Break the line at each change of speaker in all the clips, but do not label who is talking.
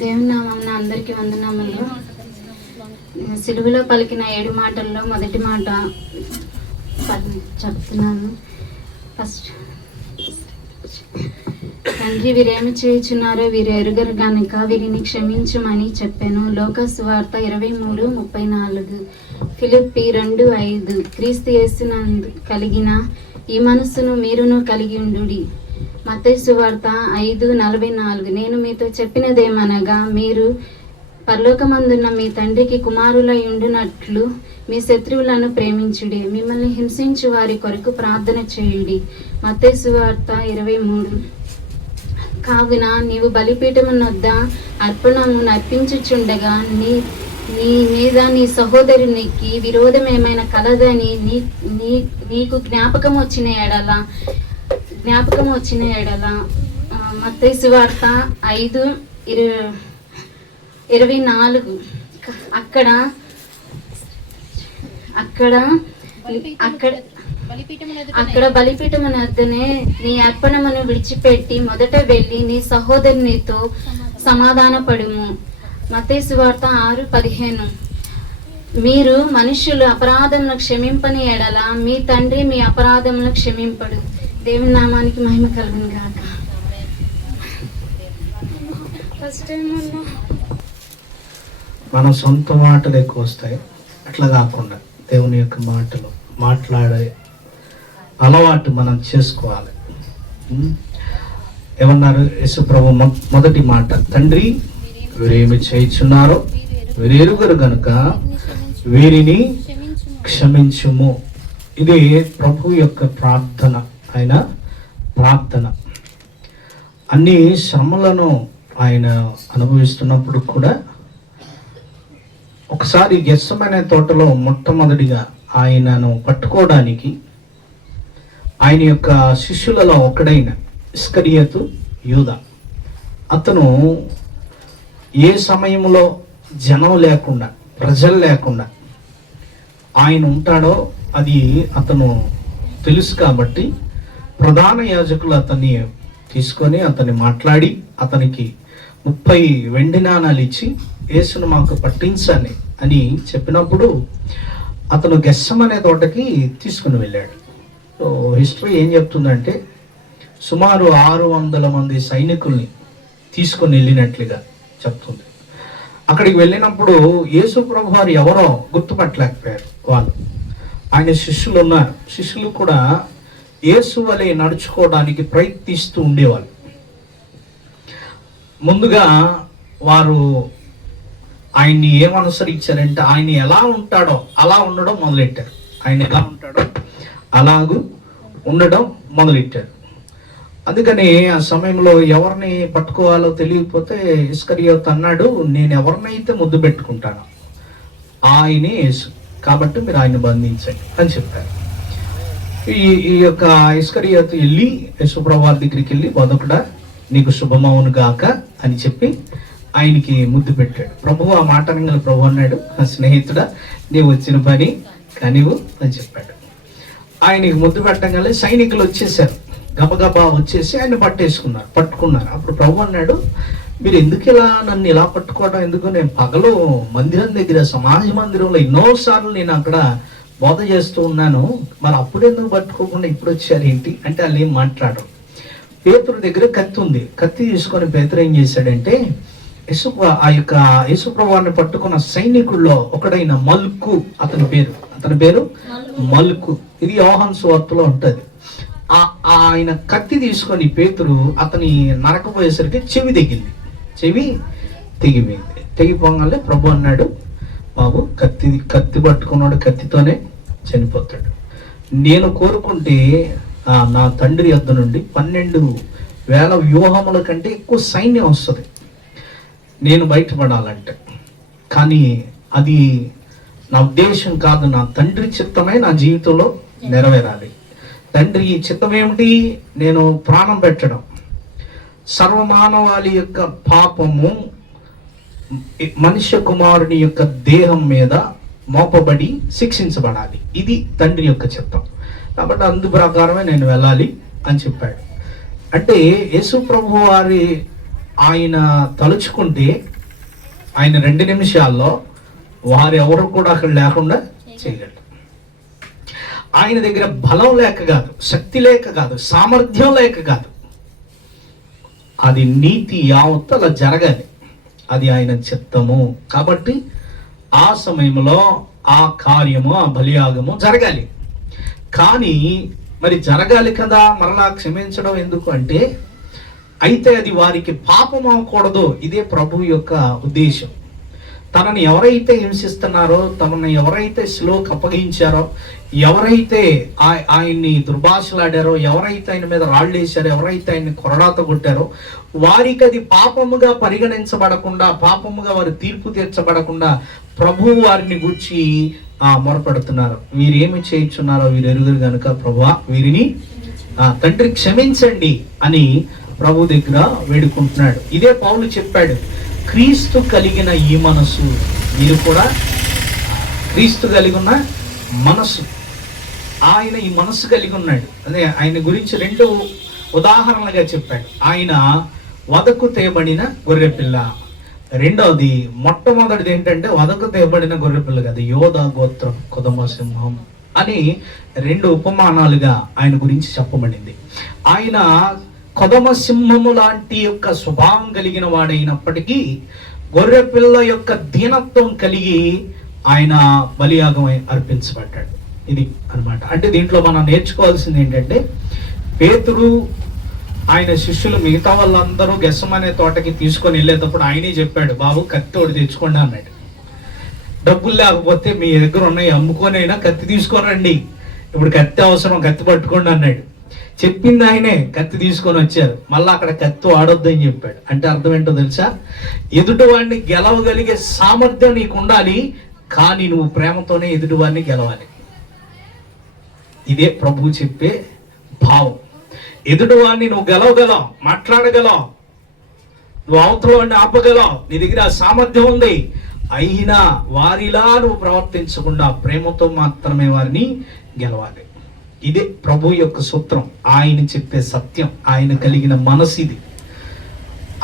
దేవుని నామం అందరికీ వందనాములు. సిలువలో పలికిన ఏడు మాటల్లో మొదటి మాట చెప్తున్నాను. ఫస్ట్ తండ్రి వీరేమి చేయుచున్నారో వీరు ఎరుగరు కనుక వీరిని క్షమించమని చెప్పాను. లోకస్వార్త ఇరవై మూడు ముప్పై నాలుగు ఫిలిప్పి రెండు ఐదు. క్రీస్తు యేసునందు కలిగిన ఈ మనస్సును మీరును కలిగి ఉండుడి. మతేసు వార్త ఐదు నలభై నాలుగు. నేను మీతో చెప్పినదేమనగా మీరు పరలోకమందున్న మీ తండ్రికి కుమారులై ఉండునట్లు మీ శత్రువులను ప్రేమించుడి. మిమ్మల్ని హింసించు వారి కొరకు ప్రార్థన చేయుడి. మతేసు వార్త ఇరవై మూడు. కావున నీవు బలిపీఠమునొద్ద అర్పణమును అర్పించుచుండగా నీ నీ మీద నీ సహోదరునికి విరోధం ఏమైనా కలదని నీ నీ నీకు జ్ఞాపకం వచ్చిన ఎడల జ్ఞాపకం వచ్చిన ఎడల ఆ, మత్తయి సువార్త ఐదు ఇరు ఇరవై నాలుగు. అక్కడ అక్కడ అక్కడ అక్కడ బలిపీఠమున వద్దనే నీ అర్పణమును విడిచిపెట్టి మొదట వెళ్ళి నీ సహోదరునితో సమాధానపడుము. మతేసు వార్త ఆరు పదిహేను. మీరు మనుషులు అపరాధమును క్షమింపని ఎడల మీ తండ్రి మీ అపరాధమును క్షమింపడు. దేవుని నామానికి మహిమ కలుగును గాక. ఫస్ట్ టైం
మన సొంత మాటలు ఎక్కువ వస్తాయి. అట్లా కాకుండా దేవుని యొక్క మాటలు మాట్లాడే అలవాటు మనం చేసుకోవాలి? ఏమన్నారు? యేసు ప్రభు మొ- మొదటి మాట తండ్రి వీరేమి చేయుచున్నారో వీరెరుగరు గనుక వీరిని క్షమించుము. ఇది ప్రభు యొక్క ప్రార్థన. ఆయన ప్రార్థన. అన్ని శ్రమలను ఆయన అనుభవిస్తున్నప్పుడు కూడా ఒకసారి గెస్సమైన తోటలో మొట్టమొదటిగా ఆయనను పట్టుకోవడానికి ఆయన యొక్క శిష్యులలో ఒకడైన ఇస్కరియతు యూద. అతను ఏ సమయంలో జనం లేకుండా ప్రజలు లేకుండా ఆయన ఉంటాడో అది అతను తెలుసు కాబట్టి ప్రధాన యాజకులు అతన్ని తీసుకొని అతన్ని మాట్లాడి అతనికి ముప్పై వెండి నాణాలు ఇచ్చి యేసును మాకు పట్టించాలి అని చెప్పినప్పుడు అతను గెస్సం అనే తోటకి తీసుకుని వెళ్ళాడు. సో హిస్టరీ ఏం చెప్తుందంటే సుమారు ఆరు వందల మంది సైనికుల్ని తీసుకొని వెళ్ళినట్లుగా చెప్తుంది. అక్కడికి వెళ్ళినప్పుడు యేసు ప్రభు వారు ఎవరో గుర్తుపట్టలేకపోయారు వాళ్ళు. ఆయన శిష్యులు ఉన్నారు. శిష్యులు కూడా యేసు వలె నడుచుకోవడానికి ప్రయత్నిస్తూ ఉండేవాళ్ళు. ముందుగా వారు ఆయన్ని ఏమనుసరించారంటే ఆయన ఎలా ఉంటాడో అలా ఉండడం మొదలెట్టారు. ఆయన ఎలా ఉంటాడో అలాగూ ఉండడం మొదలెట్టారు. అందుకని ఆ సమయంలో ఎవరిని పట్టుకోవాలో తెలియకపోతే ఇస్కరియోత్ అన్నాడు నేను ఎవరినైతే ముద్దు పెట్టుకుంటాను ఆయనే యేసు. కాబట్టి మీరు ఆయన బంధించండి అని చెప్పారు. ఈ ఈ యొక్క ఇస్కరియోత్ వెళ్ళి యశుప్రభు దగ్గరికి వెళ్ళి బొదకుడా నీకు శుభమవును గాక అని చెప్పి ఆయనకి ముద్దు పెట్టాడు. ప్రభు ఆ మాట అనగల ప్రభు అన్నాడు నా స్నేహితుడా నీవు వచ్చిన పని కానివు అని చెప్పాడు. ఆయనకి ముద్దు పెట్టగానే సైనికులు వచ్చేసారు గబగబా వచ్చేసి ఆయన పట్టేసుకున్నారు పట్టుకున్నారు. అప్పుడు ప్రభు అన్నాడు మీరు ఎందుకు ఇలా నన్ను ఇలా పట్టుకోవడం? ఎందుకు? నేను పగలు మందిరం దగ్గర సమాజ మందిరంలో ఎన్నోసార్లు నేను అక్కడ బోధ చేస్తూ ఉన్నాను మరి అప్పుడు ఎందుకు పట్టుకోకుండా ఇప్పుడు వచ్చారు ఏంటి? అంటే వాళ్ళు ఏం మాట్లాడరు. పేతురు దగ్గర కత్తి ఉంది. కత్తి తీసుకొని పేతురు ఏం చేశాడంటే యశు ఆ యొక్క యేసుప్రభువాన్ని పట్టుకున్న సైనికుల్లో ఒకడైన మల్కు అతని పేరు. అతని పేరు? మల్కు. ఇది యోహాన్ సువార్తలో ఉంటది. ఆయన కత్తి తీసుకొని పేతురు అతని నరకపోయేసరికి చెవి తెగింది. చెవి తెగిపోయింది. తెగిపోగానే ప్రభు అన్నాడు బాబు కత్తి కత్తి పట్టుకున్నాడు కత్తితోనే. చనిపోతాడు. నేను కోరుకుంటే నా తండ్రి యొద్ నుండి పన్నెండు వేల వ్యూహముల కంటే ఎక్కువ సైన్యం వస్తుంది. నేను బయటపడాలంటే. కానీ అది నా ఉద్దేశం కాదు. నా తండ్రి చిత్తమే నా జీవితంలో నెరవేరాలి. తండ్రి చిత్తం ఏమిటి? నేను ప్రాణం పెట్టడం. సర్వమానవాళి యొక్క పాపము మనుష్య కుమారుని యొక్క దేహం మీద మోపబడి శిక్షించబడాలి. ఇది తండ్రి యొక్క చిత్తం. కాబట్టి అందు ప్రకారమే నేను వెళ్ళాలి అని చెప్పాడు. అంటే యేసు ప్రభు వారి ఆయన తలుచుకుంటే ఆయన రెండు నిమిషాల్లో వారు ఎవరు కూడా అక్కడ లేకుండా చేయగలరు. ఆయన దగ్గర బలం లేక కాదు శక్తి లేక కాదు సామర్థ్యం లేక కాదు. అది నీతి యావత్తు అలా జరగాలి. అది ఆయన చిత్తము. కాబట్టి ఆ సమయంలో ఆ కార్యము ఆ బలియాగము జరగాలి. కానీ మరి జరగాలి కదా మరలా క్షమించడం ఎందుకు అంటే అయితే అది వారికి పాపం అవ్వకూడదు. ఇదే ప్రభు యొక్క ఉద్దేశం. తనని ఎవరైతే హింసిస్తున్నారో తనని ఎవరైతే స్లోకి అప్పగించారో ఎవరైతే ఆయన్ని దుర్భాషలాడారో ఎవరైతే ఆయన మీద రాళ్ళు వేశారో ఎవరైతే ఆయన్ని కొరడాతో కొట్టారో వారికి అది పాపముగా పరిగణించబడకుండా పాపముగా వారి తీర్పు తీర్చబడకుండా ప్రభువు వారిని గుర్చి ఆ మొరపెడుతున్నారు. వీరేమి చేయించున్నారో వీరు ఎరుగురు కనుక ప్రభువా వీరిని ఆ, తండ్రి క్షమించండి అని ప్రభు దగ్గర వేడుకుంటున్నాడు. ఇదే పౌలు చెప్పాడు. క్రీస్తు కలిగిన ఈ మనసు మీరు కూడా క్రీస్తు కలిగి ఉన్న మనసు. ఆయన ఈ మనసు కలిగి ఉన్నాడు. అదే ఆయన గురించి రెండు ఉదాహరణలుగా చెప్పాడు. ఆయన వదకు తేబడిన గొర్రెపిల్ల రెండవది మొట్టమొదటిది ఏంటంటే వదకు తేబడిన గొర్రెపిల్ల కదా యోధ గోత్రం కుదమ సింహం అని రెండు ఉపమానాలుగా ఆయన గురించి చెప్పబడింది. ఆయన కొదమ సింహము లాంటి యొక్క స్వభావం కలిగిన వాడైనప్పటికీ గొర్రెపిల్ల యొక్క దీనత్వం కలిగి ఆయన బలియాగం అర్పించబడ్డాడు. ఇది అన్నమాట. అంటే దీంట్లో మనం నేర్చుకోవాల్సింది ఏంటంటే పేతురు ఆయన శిష్యులు మిగతా వాళ్ళందరూ గెసమనే తోటకి తీసుకొని వెళ్ళేటప్పుడు ఆయనే చెప్పాడు బాబు కత్తి ఒకటి తెచ్చుకోండి అన్నాడు. డబ్బులు లేకపోతే మీ దగ్గర ఉన్నాయి అమ్ముకొని అయినా కత్తి తీసుకొనండి ఇప్పుడు కత్తి అవసరం కత్తి పట్టుకోండి అన్నాడు. చెప్పింది ఆయనే కత్తి తీసుకొని వచ్చారు. మళ్ళీ అక్కడ కత్తి వాడొద్దని చెప్పాడు. అంటే అర్థం ఏంటో తెలుసా? ఎదుటివాడిని గెలవగలిగే సామర్థ్యం నీకు ఉండాలి కానీ నువ్వు ప్రేమతోనే ఎదుటివాడిని గెలవాలి. ఇదే ప్రభు చెప్పే భావం. ఎదుటివాడిని నువ్వు గెలవగలవు మాట్లాడగలవు నువ్వు అవతల వాడిని ఆపగలవు నీ దగ్గర సామర్థ్యం ఉంది అయినా వారిలా నువ్వు ప్రవర్తించకుండా ప్రేమతో మాత్రమే వారిని గెలవాలి. ఇదే ప్రభు యొక్క సూత్రం. ఆయన చెప్పే సత్యం ఆయన కలిగిన మనసు ఇది.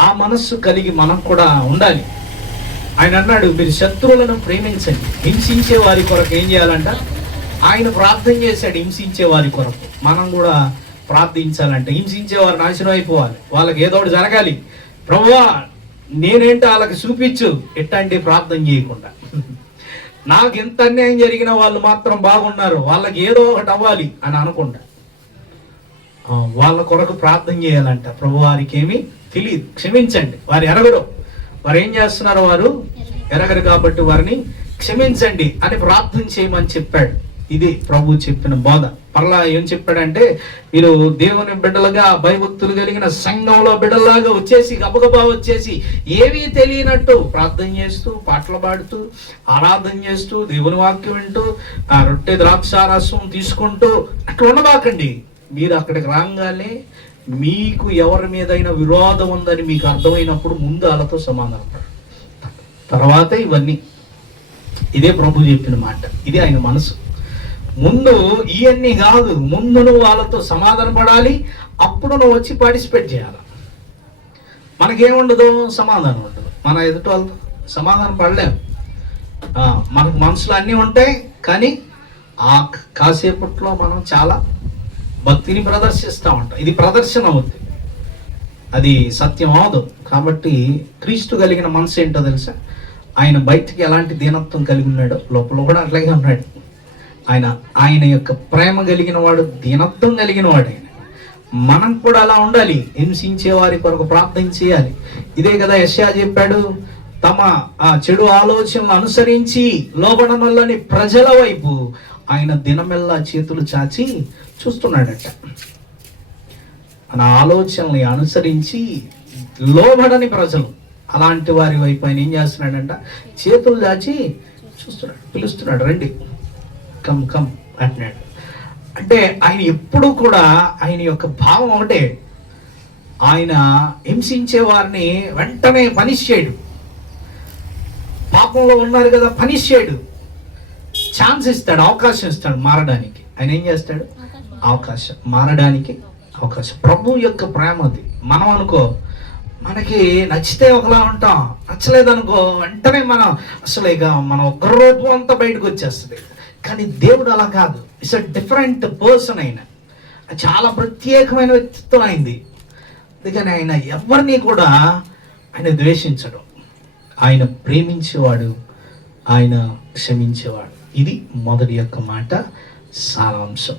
ఆ మనస్సు కలిగి మనం కూడా ఉండాలి. ఆయన అన్నాడు మీరు శత్రువులను ప్రేమించండి. హింసించే వారి కొరకు ఏం చేయాలంట? ఆయన ప్రార్థన చేశాడు హింసించే వారి కొరకు. మనం కూడా ప్రార్థించాలంటే. హింసించే వారు నాశనం అయిపోవాలి. వాళ్ళకి ఏదో ఒకటి జరగాలి. ప్రభువా నేనేంటో వాళ్ళకి చూపించు. ఎట్టంటి ప్రార్థన చేయకుండా. నాకు ఇంత అన్యాయం జరిగిన వాళ్ళు మాత్రం బాగున్నారు. వాళ్ళకి ఏదో ఒకటి అవ్వాలి అని అనుకుంటా. వాళ్ళ కొరకు ప్రార్థన చేయాలంట. ప్రభు వారికి ఏమి తెలియదు క్షమించండి. వారు ఎరగరు వారు ఏం చేస్తున్నారు వారు? ఎరగరు కాబట్టి వారిని క్షమించండి అని ప్రార్థన చేయమని చెప్పాడు. ఇది ప్రభు చెప్పిన బోధ. పర్లా ఏం చెప్పాడంటే మీరు దేవుని బిడ్డలుగా భయభక్తులు కలిగిన సంఘంలో బిడ్డలాగా వచ్చేసి గబగబా వచ్చేసి ఏమీ తెలియనట్టు ప్రార్థన చేస్తూ పాటలు పాడుతూ ఆరాధన చేస్తూ దేవుని వాక్యం వింటూ ఆ రొట్టె ద్రాక్షారసం తీసుకుంటూ అట్లా ఉండబాకండి. మీరు అక్కడికి రాగానే మీకు ఎవరి మీదైనా విరోధం ఉందని మీకు అర్థమైనప్పుడు ముందు వాళ్ళతో సమాధానం తర్వాత ఇవన్నీ. ఇదే ప్రభు చెప్పిన మాట. ఇది ఆయన మనసు. ముందు ఇవన్నీ కాదు ముందు నువ్వు వాళ్ళతో సమాధాన పడాలి అప్పుడు నువ్వు వచ్చి పార్టిసిపేట్ చేయాలి. మనకేముండదు? సమాధానం ఉండదు. మన ఎదుటి వాళ్ళతో సమాధానం పడలేం. మనకు మనసులో అన్నీ ఉంటాయి కానీ ఆ కాసేపట్లో మనం చాలా భక్తిని ప్రదర్శిస్తూ ఉంటాం. ఇది ప్రదర్శన అవుతుంది అది సత్యం అవదు. కాబట్టి క్రీస్తు కలిగిన మనసు ఏంటో తెలుసా? ఆయన బయటికి ఎలాంటి దీనత్వం కలిగి ఉన్నాడో లోపల కూడా అట్లాగే ఉన్నాడు. ఆయన ఆయన యొక్క ప్రేమ కలిగిన వాడు దీనత్వం కలిగిన వాడు ఆయన. మనం కూడా అలా ఉండాలి హింసించే వారి కొరకు ప్రార్థన చేయాలి. ఇదే కదా యశ్యా చెప్పాడు తమ ఆ చెడు ఆలోచనలు అనుసరించి లోబడనల్లని ప్రజల వైపు ఆయన దినమెల్లా చేతులు చాచి చూస్తున్నాడట. మన ఆలోచనల్ని అనుసరించి లోబడని ప్రజలు అలాంటి వారి వైపు ఆయన ఏం చేస్తున్నాడంట చేతులు దాచి చూస్తున్నాడు పిలుస్తున్నాడు రండి. కమ్ కమ్ అంటున్నాడు అంటే ఆయన ఎప్పుడూ కూడా ఆయన యొక్క భావం ఒకటే. ఆయన హింసించే వారిని వెంటనే పనిష్ చేయడు. పాపంలో ఉన్నారు కదా పనిష్ చేయడు. ఛాన్స్ ఇస్తాడు అవకాశం ఇస్తాడు మారడానికి. ఆయన ఏం చేస్తాడు? అవకాశం. మారడానికి అవకాశం. ప్రభు యొక్క ప్రేమ అది. మనం అనుకో మనకి నచ్చితే ఒకలా ఉంటాం నచ్చలేదనుకో వెంటనే మనం అసలు ఇక మనం ఒక్క రోజు అంతా బయటకు వచ్చేస్తుంది. కానీ దేవుడు అలా కాదు. ఇట్స్ అ డిఫరెంట్ పర్సన్ ఆయన. చాలా ప్రత్యేకమైన వ్యక్తిత్వం అయింది అందుకని ఆయన ఎవరిని కూడా ఆయన ద్వేషించడు. ఆయన ప్రేమించేవాడు ఆయన క్షమించేవాడు. ఇది మొదటి యొక్క మాట సారాంశం.